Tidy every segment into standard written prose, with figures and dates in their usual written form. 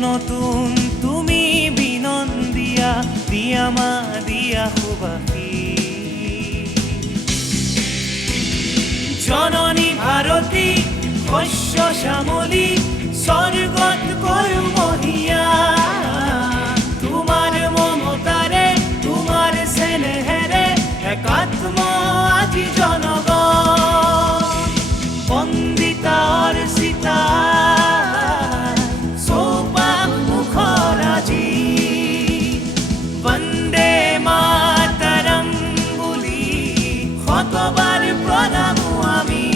নতুন তুমি বিনন দিয়া দিয়া মা দিয়া সুবাসী জননী ভাৰতী শস্য শ্যামলী স্বৰ্গত কৰো মহিয়া তোমাৰ মমতাৰে তোমাৰ চেনেহেৰে একাত্ম আজি জনগণ বন্দিতা অৰ্চিতা চৌপাশ মুখৰ আজি বন্দে মাতৰম বুলি শতবাৰ প্ৰণামো আমি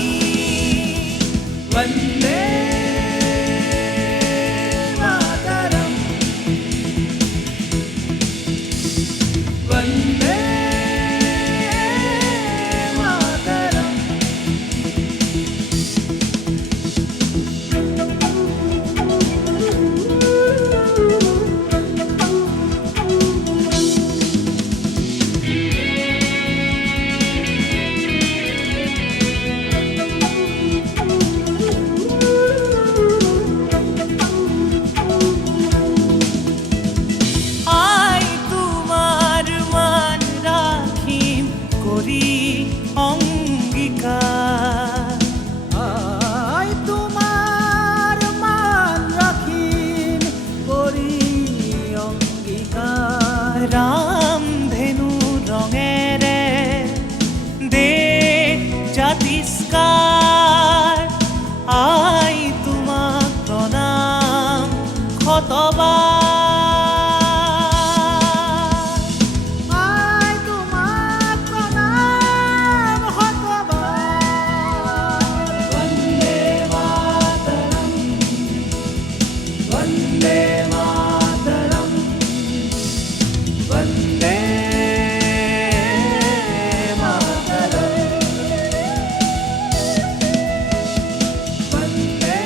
বন্দে মাতৰম বন্দে মাতৰম অঙ্গীকার আই তোমার মান রাখিম করি অঙ্গীকার রাম ধেনু রঙেৰে দে জাতিষ্কাৰ আই তোমাক প্ৰণাম শতবাৰ আই তোমাক প্ৰণাম শতবাৰ বন্দে মাতৰম বন্দে মাতৰম বন্দে মাতৰম বন্দে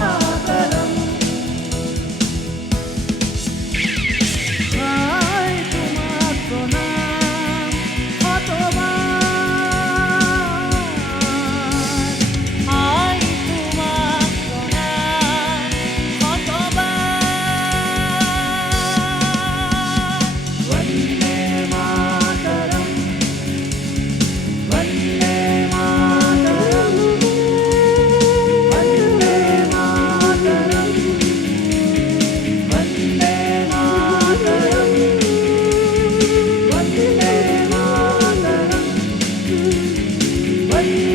মাতৰম আই তোমাক প্ৰণাম শতবাৰ আই তোমাক প্ৰণাম শতবাৰ বন্দে মাতৰম বন্দে মাতৰম বন্দে মাতৰম বন্দে মাতৰম বন্দে মাতৰম বন্দে